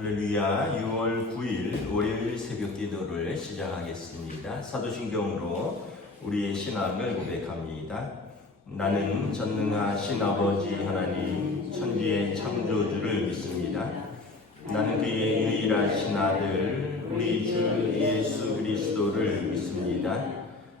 할렐루야. 6월 9일 월요일 새벽 기도를 시작하겠습니다. 사도신경으로 우리의 신앙을 고백합니다. 나는 전능하신 아버지 하나님 천지의 창조주를 믿습니다. 나는 그의 유일하신 아들 우리 주 예수 그리스도를 믿습니다.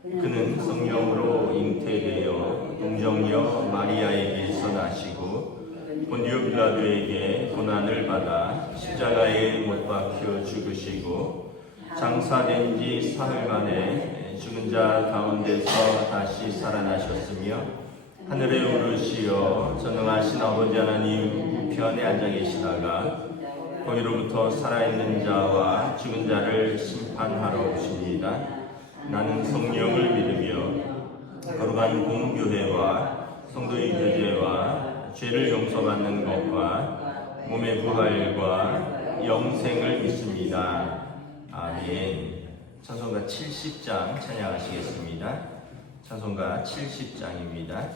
그는 성령으로 잉태되어 동정녀 마리아에게서 나시고 본디오 빌라도에게 고난을 받아 십자가에 못 박혀 죽으시고 장사된 지 사흘 만에 죽은 자 가운데서 다시 살아나셨으며 하늘에 오르시어 전능하신 아버지 하나님 편에 앉아 계시다가 거기로부터 살아있는 자와 죽은 자를 심판하러 오십니다. 나는 성령을 믿으며 거룩한 공교회와 성도의 교제와 죄를 용서받는 것과 몸의 부활과 영생을 믿습니다. 아멘. 찬송가 70장 찬양하시겠습니다. 찬송가 70장입니다.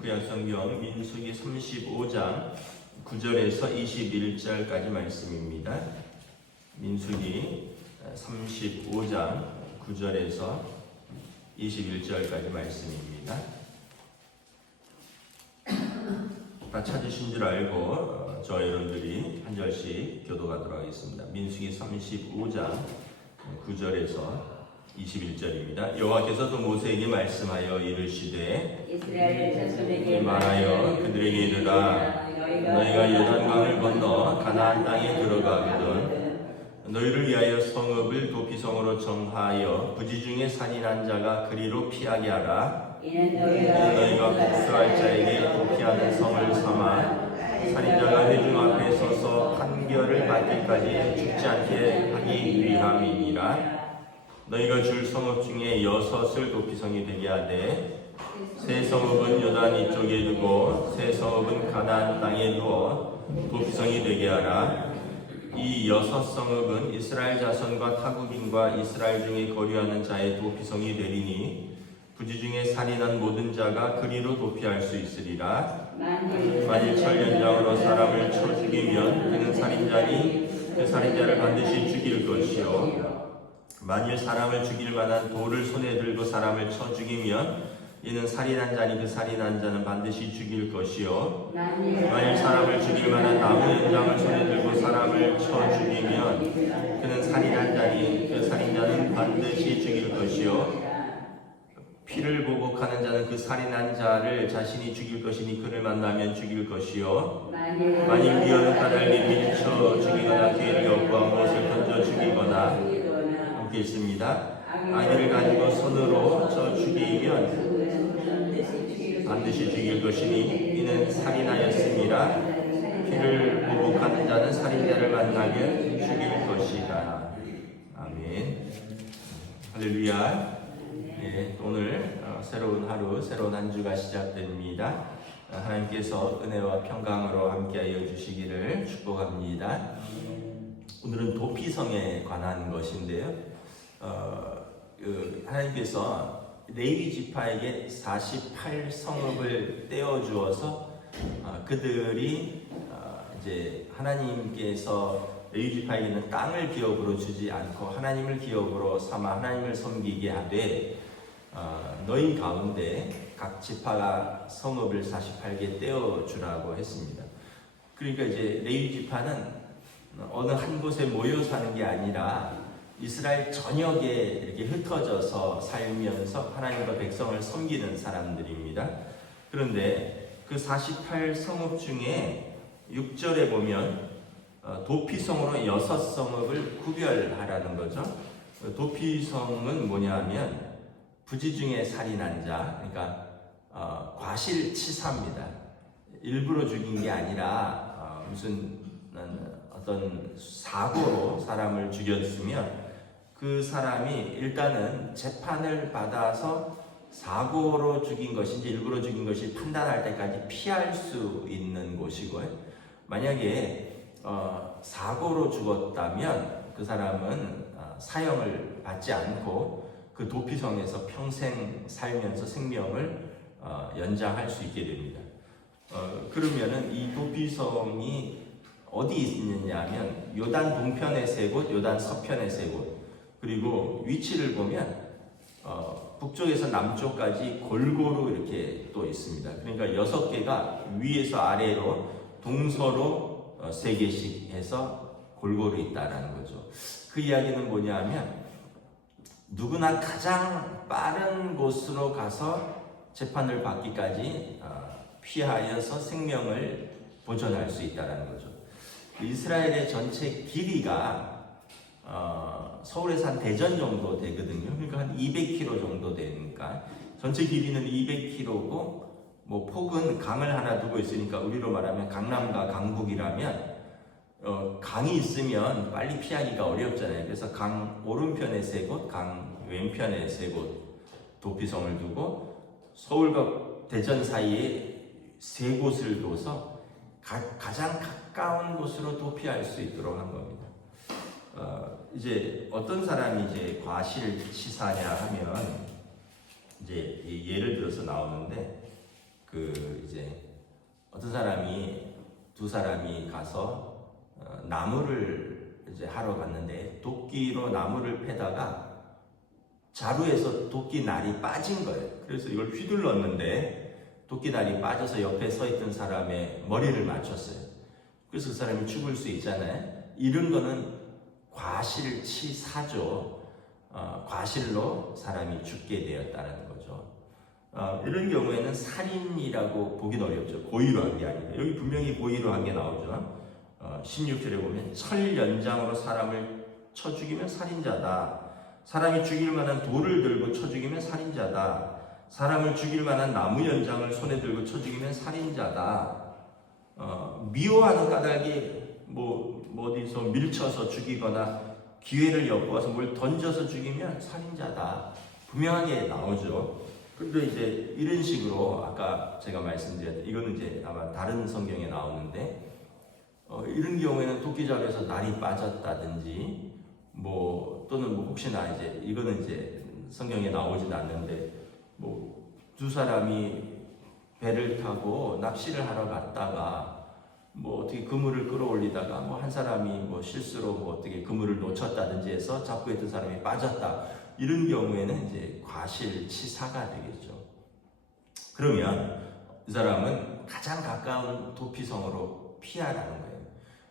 구약성경 민수기 35장 9절에서 21절까지 말씀입니다. 민수기 35장 9절에서 21절까지 말씀입니다. 다 찾으신 줄 알고 저 여러분들이 한 절씩 교도하도록 하겠습니다. 민수기 35장 9절에서 21절입니다. 여호와께서 또 모세에게 말씀하여 이르시되 이스라엘 자손에게 말하여 그들에게 이르라 너희가 요단강을 건너 가나안 땅에 들어가거든 너희를 위하여 성읍을 도피성으로 정하여 부지 중에 산인한 자가 그리로 피하게 하라. 이는 너희가 복수할 자에게 도피하는 성을 삼아 살인자가 회중 앞에 서서 판결을 받기까지 죽지 않게 하기 위함이니라. 너희가 줄 성읍 중에 6을 도피성이 되게 하되 세 성읍은 요단 이쪽에 두고 세 성읍은 가나안 땅에 두어 도피성이 되게 하라. 이 6 성읍은 이스라엘 자손과 타국인과 이스라엘 중에 거류하는 자의 도피성이 되리니 부지 중에 살인한 모든 자가 그리로 도피할 수 있으리라. 만일 천련장으로 사람을 쳐 죽이면 그는 살인자니 그 살인자를 반드시 죽일 것이요 만일 사람을 죽일 만한 돌을 손에 들고 사람을 쳐 죽이면 이는 살인한 자니 그 살인한 자는 반드시 죽일 것이요 만일 사람을 죽일 만한 나무 연장을 손에 들고 사람을 쳐 죽이면 그는 살인한 자니 그 살인자는 반드시 죽일 것이요 피를 보복하는 자는 그 살인한 자를 자신이 죽일 것이니 그를 만나면 죽일 것이요 만일 위험에 까닭에 밀쳐 죽이거나 기회를 엿보아 무엇을 던져 죽이거나 함께 있습니다. 아기를 가지고 손으로 쳐 죽이면 반드시 죽일 것이니 이는 살인하였습니다. 피를 보복하는 자는 살인자를 만나면 죽일 것이다. 아멘. 할렐루야. 네, 오늘 새로운 하루, 새로운 한 주가 시작됩니다. 하나님께서 은혜와 평강으로 함께하여 주시기를 축복합니다. 오늘은 도피성에 관한 것인데요. 하나님께서 레위 지파에게 48성읍을 떼어주어서 그들이 이제 하나님께서 레위 지파에게는 땅을 기업으로 주지 않고 하나님을 기업으로 삼아 하나님을 섬기게 하되 너희 가운데 각 지파가 성읍을 48개 떼어주라고 했습니다. 그러니까 이제 레위 지파는 어느 한 곳에 모여 사는 게 아니라 이스라엘 전역에 이렇게 흩어져서 살면서 하나님과 백성을 섬기는 사람들입니다. 그런데 그 48성읍 중에 6절에 보면 도피성으로 6성읍을 구별하라는 거죠. 도피성은 뭐냐면 부지 중에 살인한 자, 그러니까 과실치사입니다. 일부러 죽인 게 아니라 무슨 어떤 사고로 사람을 죽였으면 그 사람이 일단은 재판을 받아서 사고로 죽인 것인지 일부러 죽인 것이 판단할 때까지 피할 수 있는 곳이고요. 만약에 사고로 죽었다면 그 사람은 사형을 받지 않고 그 도피성에서 평생 살면서 생명을 연장할 수 있게 됩니다. 그러면은 이 도피성이 어디 있느냐 하면 요단 동편에 세 곳, 요단 서편에 세 곳, 그리고 위치를 보면 북쪽에서 남쪽까지 골고루 이렇게 또 있습니다. 그러니까 6개가 위에서 아래로 동서로 3개씩 해서 골고루 있다라는 거죠. 그 이야기는 뭐냐 하면 누구나 가장 빠른 곳으로 가서 재판을 받기까지 피하여서 생명을 보존할 수 있다는 거죠. 이스라엘의 전체 길이가 서울에서 한 대전 정도 되거든요. 그러니까 한 200km 정도 되니까 전체 길이는 200km고 뭐 폭은 강을 하나 두고 있으니까 우리로 말하면 강남과 강북이라면 강이 있으면 빨리 피하기가 어렵잖아요. 그래서 강 오른편에 3곳, 강 왼편에 3곳 도피성을 두고 서울과 대전 사이에 3곳을 둬서 가장 가까운 곳으로 도피할 수 있도록 한 겁니다. 이제 어떤 사람이 이제 과실치사냐 하면 이제 예를 들어서 나오는데 이제 어떤 사람이 두 사람이 가서 나무를 이제 하러 갔는데 도끼로 나무를 패다가 자루에서 도끼 날이 빠진 거예요. 그래서 이걸 휘둘렀는데 도끼 날이 빠져서 옆에 서 있던 사람의 머리를 맞췄어요. 그래서 그 사람이 죽을 수 있잖아요. 이런 거는 과실치사죠. 과실로 사람이 죽게 되었다는 거죠. 이런 경우에는 살인이라고 보긴 어렵죠. 고의로 한 게 아니라. 여기 분명히 고의로 한 게 나오죠. 16절에 보면 철연장으로 사람을 쳐 죽이면 살인자다. 사람이 죽일 만한 돌을 들고 쳐 죽이면 살인자다. 사람을 죽일 만한 나무 연장을 손에 들고 쳐 죽이면 살인자다. 미워하는 까닭에 어디서 밀쳐서 죽이거나 기회를 엿보아서 뭘 던져서 죽이면 살인자다. 분명하게 나오죠. 근데 이제 이런 식으로 아까 제가 말씀드렸던 이거는 이제 아마 다른 성경에 나오는데 이런 경우에는 도끼자루에서 날이 빠졌다든지 또는 혹시나 이제 이거는 이제 성경에 나오진 않는데 두 사람이 배를 타고 낚시를 하러 갔다가 뭐 어떻게 그물을 끌어올리다가 뭐 한 사람이 뭐 실수로 뭐 어떻게 그물을 놓쳤다든지 해서 잡고 있던 사람이 빠졌다, 이런 경우에는 이제 과실치사가 되겠죠. 그러면 이 사람은 가장 가까운 도피성으로 피하라는 거예요.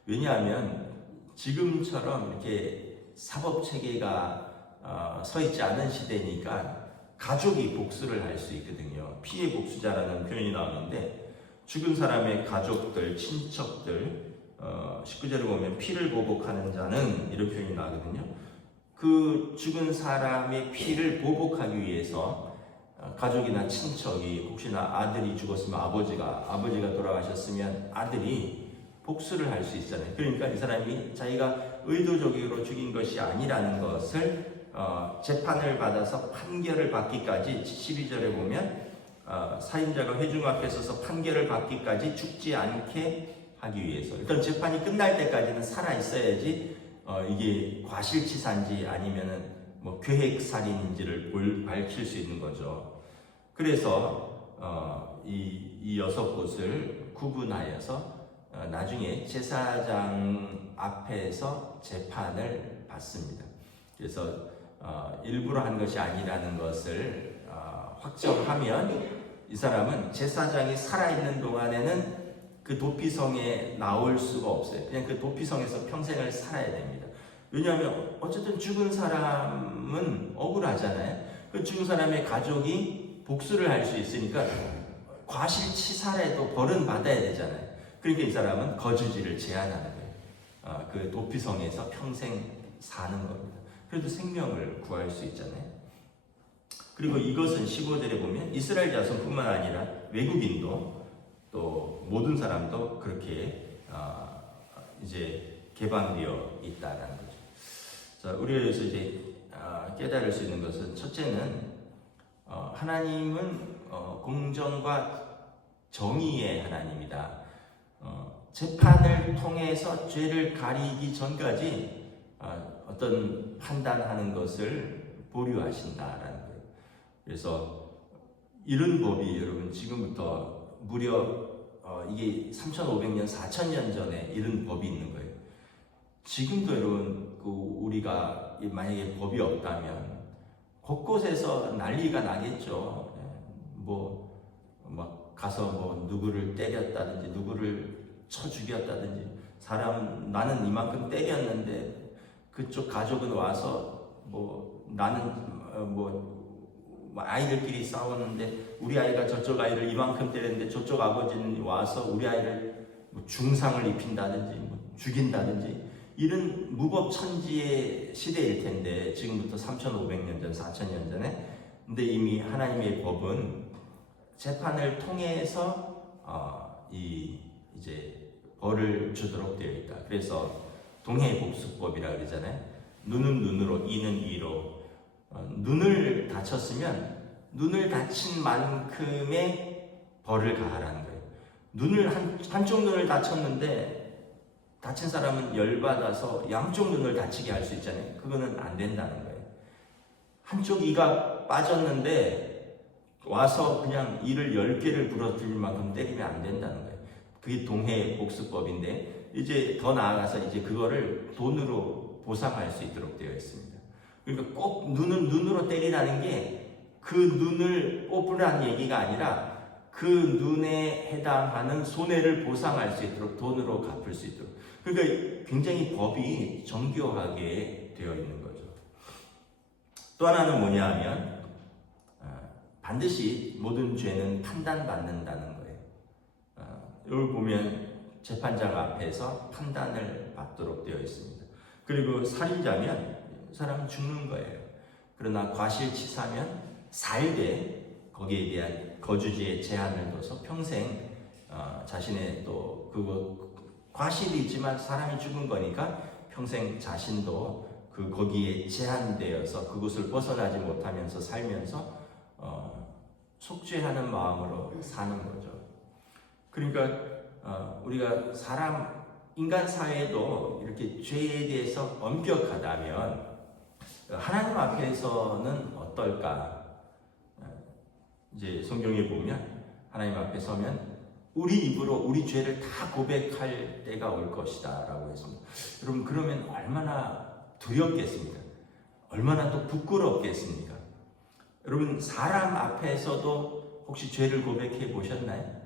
왜냐하면 지금처럼 이렇게 사법 체계가 서 있지 않은 시대니까 가족이 복수를 할 수 있거든요. 피해 복수자라는 표현이 나오는데, 죽은 사람의 가족들, 친척들, 19절에 보면 피를 보복하는 자는, 이런 표현이 나거든요. 그 죽은 사람의 피를 보복하기 위해서 가족이나 친척이, 혹시나 아들이 죽었으면 아버지가 돌아가셨으면 아들이 복수를 할 수 있잖아요. 그러니까 이 사람이 자기가 의도적으로 죽인 것이 아니라는 것을 재판을 받아서 판결을 받기까지, 12절에 보면 살인자가 회중 앞에 서서 판결을 받기까지 죽지 않게 하기 위해서, 일단 재판이 끝날 때까지는 살아 있어야지 이게 과실치사인지 아니면은 뭐 계획살인인지를 밝힐 수 있는 거죠. 그래서 이 6곳을 구분하여서 나중에 제사장 앞에서 재판을 받습니다. 그래서 일부러 한 것이 아니라는 것을 확정하면 이 사람은 제사장이 살아있는 동안에는 그 도피성에 나올 수가 없어요. 그냥 그 도피성에서 평생을 살아야 됩니다. 왜냐하면 어쨌든 죽은 사람은 억울하잖아요. 그 죽은 사람의 가족이 복수를 할 수 있으니까 과실치사라도 벌은 받아야 되잖아요. 그러니까 이 사람은 거주지를 제한하는 거예요. 그 도피성에서 평생 사는 겁니다. 그래도 생명을 구할 수 있잖아요. 그리고 이것은 15절에 보면 이스라엘 자손뿐만 아니라 외국인도 또 모든 사람도 그렇게 이제 개방되어 있다라는 거죠. 자, 우리가 여기서 이제 깨달을 수 있는 것은, 첫째는 하나님은 공정과 정의의 하나님이다. 재판을 통해서 죄를 가리기 전까지 어떤 판단하는 것을 보류하신다라는 거예요. 그래서 이런 법이 여러분 지금부터 무려 이게 3,500년, 4,000년 전에 이런 법이 있는 거예요. 지금도 여러분 우리가 만약에 법이 없다면 곳곳에서 난리가 나겠죠. 막 가서 뭐 누구를 때렸다든지 누구를 쳐 죽였다든지, 나는 이만큼 때렸는데 그쪽 가족은 와서 나는 아이들끼리 싸웠는데 우리 아이가 저쪽 아이를 이만큼 때렸는데 저쪽 아버지는 와서 우리 아이를 중상을 입힌다든지 죽인다든지, 이런 무법천지의 시대일 텐데, 지금부터 3,500년 전, 4,000년 전에. 근데 이미 하나님의 법은 재판을 통해서 이제 벌을 주도록 되어 있다. 그래서 동해복수법이라 그러잖아요. 눈은 눈으로, 이는 이로. 눈을 다쳤으면 눈을 다친 만큼의 벌을 가하라는 거예요. 한쪽 눈을 다쳤는데 다친 사람은 열받아서 양쪽 눈을 다치게 할 수 있잖아요. 그거는 안 된다는 거예요. 한쪽 이가 빠졌는데 와서 그냥 이를 10개를 부러뜨릴 만큼 때리면 안 된다는 거예요. 그게 동해복수법인데, 이제 더 나아가서 이제 그거를 돈으로 보상할 수 있도록 되어 있습니다. 그러니까 꼭 눈은 눈으로 때리라는 게 그 눈을 뽑으라는 얘기가 아니라 그 눈에 해당하는 손해를 보상할 수 있도록, 돈으로 갚을 수 있도록. 그러니까 굉장히 법이 정교하게 되어 있는 거죠. 또 하나는 뭐냐 하면 반드시 모든 죄는 판단받는다는 거예요. 이걸 보면 재판장 앞에서 판단을 받도록 되어 있습니다. 그리고 살인자면 사람은 죽는 거예요. 그러나 과실치사면 살되 거기에 대한 거주지에 제한을 둬서 평생 자신의 또 그거 과실이지만 사람이 죽은 거니까 평생 자신도 거기에 제한되어서 그곳을 벗어나지 못하면서 살면서 속죄하는 마음으로 사는 거죠. 그러니까 우리가 인간 사회도 이렇게 죄에 대해서 엄격하다면 하나님 앞에서는 어떨까? 이제 성경에 보면 하나님 앞에 서면 우리 입으로 우리 죄를 다 고백할 때가 올 것이다 라고 했습니다. 여러분, 그러면 얼마나 두렵겠습니까? 얼마나 또 부끄럽겠습니까? 여러분, 사람 앞에서도 혹시 죄를 고백해 보셨나요?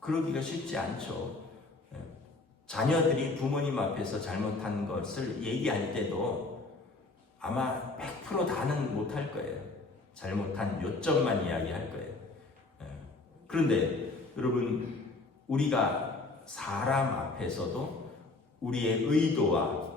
그러기가 쉽지 않죠. 자녀들이 부모님 앞에서 잘못한 것을 얘기할 때도 아마 100% 다는 못할 거예요. 잘못한 요점만 이야기할 거예요. 그런데 여러분, 우리가 사람 앞에서도 우리의 의도와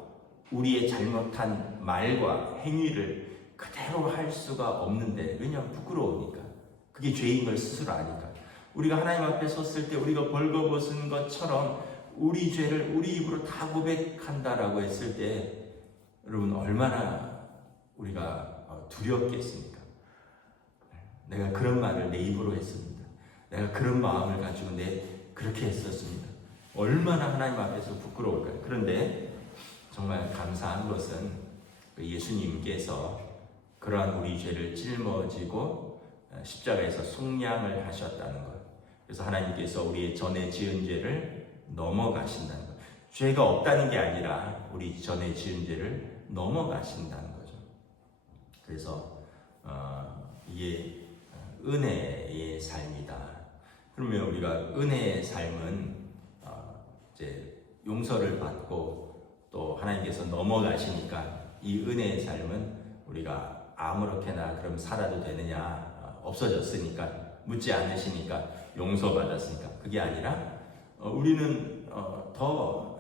우리의 잘못한 말과 행위를 그대로 할 수가 없는데, 왜냐하면 부끄러우니까. 그게 죄인 걸 스스로 아니까. 우리가 하나님 앞에 섰을 때 우리가 벌거벗은 것처럼 우리 죄를 우리 입으로 다 고백한다라고 했을 때 여러분, 얼마나 우리가 두렵겠습니까? 내가 그런 말을 내 입으로 했습니다. 내가 그런 마음을 가지고 그렇게 했었습니다. 얼마나 하나님 앞에서 부끄러울까요? 그런데 정말 감사한 것은 예수님께서 그러한 우리 죄를 짊어지고 십자가에서 속량을 하셨다는 것. 그래서 하나님께서 우리의 전에 지은 죄를 넘어가신다는 것. 죄가 없다는 게 아니라 우리 전에 지은 죄를 넘어가신다는 거죠. 그래서 이게 은혜의 삶이다. 그러면 우리가 은혜의 삶은 이제 용서를 받고 또 하나님께서 넘어가시니까 이 은혜의 삶은 우리가 아무렇게나 그럼 살아도 되느냐, 없어졌으니까, 묻지 않으시니까, 용서받았으니까, 그게 아니라 우리는 더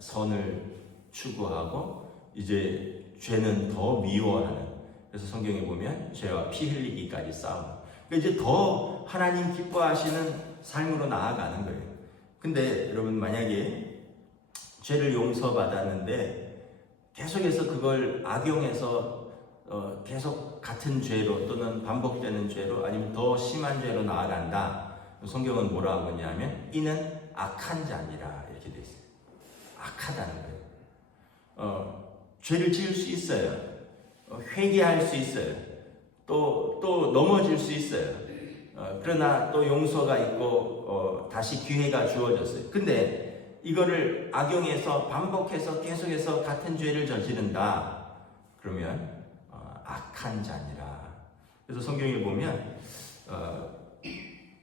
선을 추구하고 이제 죄는 더 미워하는, 그래서 성경에 보면 죄와 피 흘리기까지 싸움. 그러니까 이제 더 하나님 기뻐하시는 삶으로 나아가는 거예요. 근데 여러분, 만약에 죄를 용서받았는데 계속해서 그걸 악용해서 계속 같은 죄로 또는 반복되는 죄로 아니면 더 심한 죄로 나아간다. 성경은 뭐라고 하냐면 이는 악한 자니라 이렇게 돼 있어요. 악하다는 거예요. 죄를 지을 수 있어요. 회개할 수 있어요. 또 넘어질 수 있어요. 그러나 또 용서가 있고 다시 기회가 주어졌어요. 근데 이거를 악용해서 반복해서 계속해서 같은 죄를 저지른다. 그러면 악한 자니라. 그래서 성경에 보면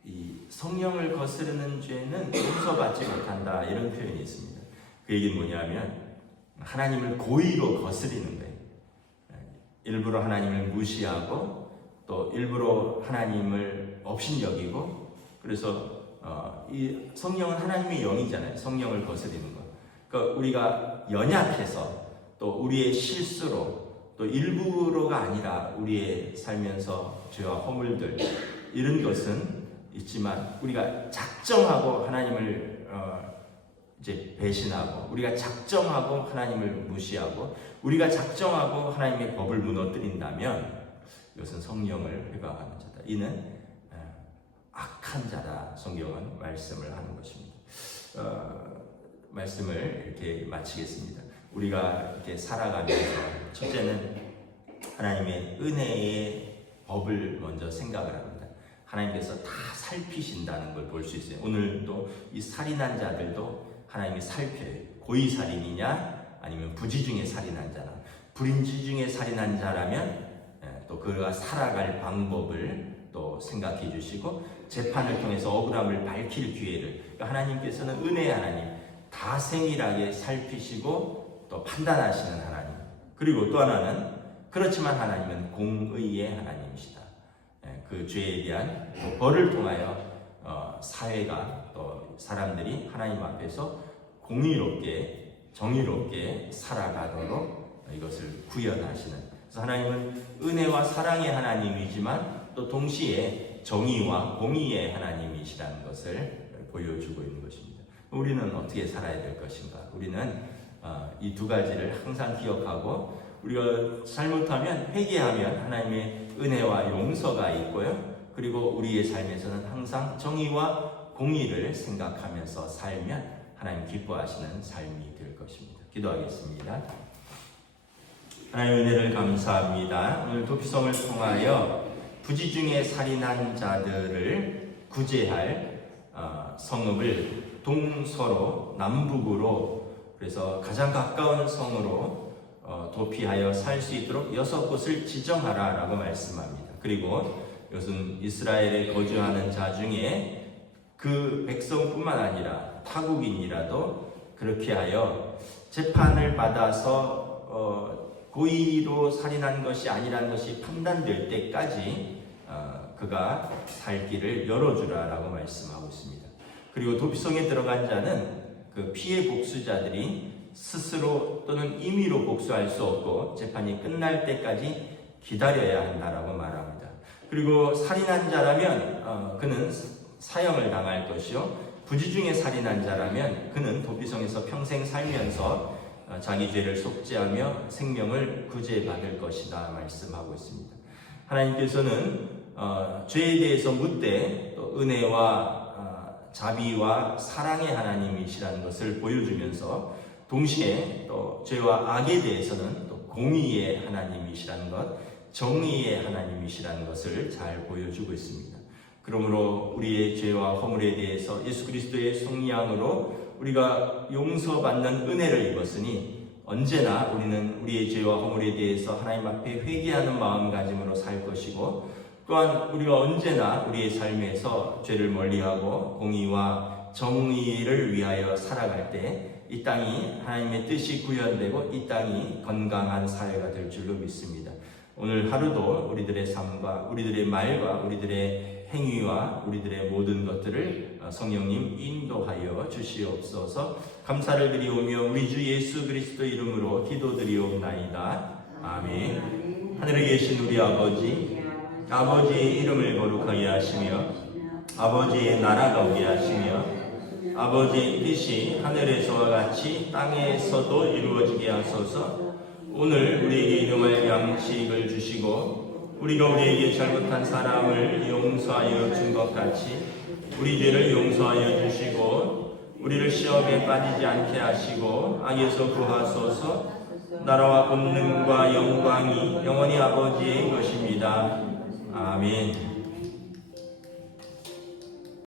이 성령을 거스르는 죄는 용서받지 못한다 이런 표현이 있습니다. 그 얘기는 뭐냐면 하나님을 고의로 거스리는 거예요. 일부러 하나님을 무시하고 또 일부러 하나님을 업신여기고, 그래서 이 성령은 하나님의 영이잖아요. 성령을 거스리는 것. 그러니까 우리가 연약해서 또 우리의 실수로 또 일부러가 아니라 우리의 살면서 죄와 허물들 이런 것은 있지만 우리가 작정하고 하나님을 이제 배신하고 우리가 작정하고 하나님을 무시하고 우리가 작정하고 하나님의 법을 무너뜨린다면 이것은 성령을 회방하는 자다. 이는 악한 자다. 성경은 말씀을 하는 것입니다. 말씀을 이렇게 마치겠습니다. 우리가 이렇게 살아가면서 첫째는 하나님의 은혜의 법을 먼저 생각을 합니다. 하나님께서 다 살피신다는 걸 볼 수 있어요. 오늘도 이 살인한 자들도 하나님이 살펴요. 고의살인이냐 아니면 부지 중에 살인한 자나. 불인지 중에 살인한 자라면 또 그가 살아갈 방법을 또 생각해 주시고 재판을 통해서 억울함을 밝힐 기회를, 그러니까 하나님께서는 은혜의 하나님, 다 세밀하게 살피시고 또 판단하시는 하나님. 그리고 또 하나는 그렇지만 하나님은 공의의 하나님이시다. 그 죄에 대한 벌을 통하여 사회가 또 사람들이 하나님 앞에서 공의롭게 정의롭게 살아가도록 이것을 구현하시는, 그래서 하나님은 은혜와 사랑의 하나님이지만 또 동시에 정의와 공의의 하나님이시라는 것을 보여주고 있는 것입니다. 우리는 어떻게 살아야 될 것인가? 우리는 이 두 가지를 항상 기억하고 우리가 잘못하면 회개하면 하나님의 은혜와 용서가 있고요. 그리고 우리의 삶에서는 항상 정의와 공의를 생각하면서 살면 하나님 기뻐하시는 삶이 될 것입니다. 기도하겠습니다. 하나님의 은혜를 감사합니다. 오늘 도피성을 통하여 부지 중에 살인한 자들을 구제할 성읍을 동서로 남북으로 그래서 가장 가까운 성으로 도피하여 살 수 있도록 6곳을 지정하라라고 말씀합니다. 그리고 이것은 이스라엘에 거주하는 자 중에 그 백성뿐만 아니라 타국인이라도 그렇게 하여 재판을 받아서 고의로 살인한 것이 아니라는 것이 판단될 때까지 그가 살 길을 열어주라라고 말씀하고 있습니다. 그리고 도피성에 들어간 자는 그 피해 복수자들이 스스로 또는 임의로 복수할 수 없고 재판이 끝날 때까지 기다려야 한다라고 말합니다. 그리고 살인한 자라면 그는 사형을 당할 것이요, 부지 중에 살인한 자라면 그는 도피성에서 평생 살면서 자기 죄를 속죄하며 생명을 구제받을 것이다 말씀하고 있습니다. 하나님께서는 죄에 대해서 묻되 또 은혜와 자비와 사랑의 하나님이시라는 것을 보여주면서 동시에 또 죄와 악에 대해서는 또 공의의 하나님이시라는 것, 정의의 하나님이시라는 것을 잘 보여주고 있습니다. 그러므로 우리의 죄와 허물에 대해서 예수 그리스도의 속량으로 우리가 용서받는 은혜를 입었으니 언제나 우리는 우리의 죄와 허물에 대해서 하나님 앞에 회개하는 마음가짐으로 살 것이고, 또한 우리가 언제나 우리의 삶에서 죄를 멀리하고 공의와 정의를 위하여 살아갈 때 이 땅이 하나님의 뜻이 구현되고 이 땅이 건강한 사회가 될 줄로 믿습니다. 오늘 하루도 우리들의 삶과 우리들의 말과 우리들의 행위와 우리들의 모든 것들을 성령님 인도하여 주시옵소서. 감사를 드리오며 우리 주 예수 그리스도 이름으로 기도드리옵나이다. 아멘. 하늘에 계신 우리 아버지의 이름을 거룩하게 하시며 아버지의 나라가 오게 하시며 아버지의 뜻이 하늘에서와 같이 땅에서도 이루어지게 하소서. 오늘 우리에게 일용할 양식을 주시고 우리가 우리에게 잘못한 사람을 용서하여 준 것 같이 우리 죄를 용서하여 주시고 우리를 시험에 빠지지 않게 하시고 악에서 구하소서. 나라와 권능과 영광이 영원히 아버지의 것입니다. 아멘.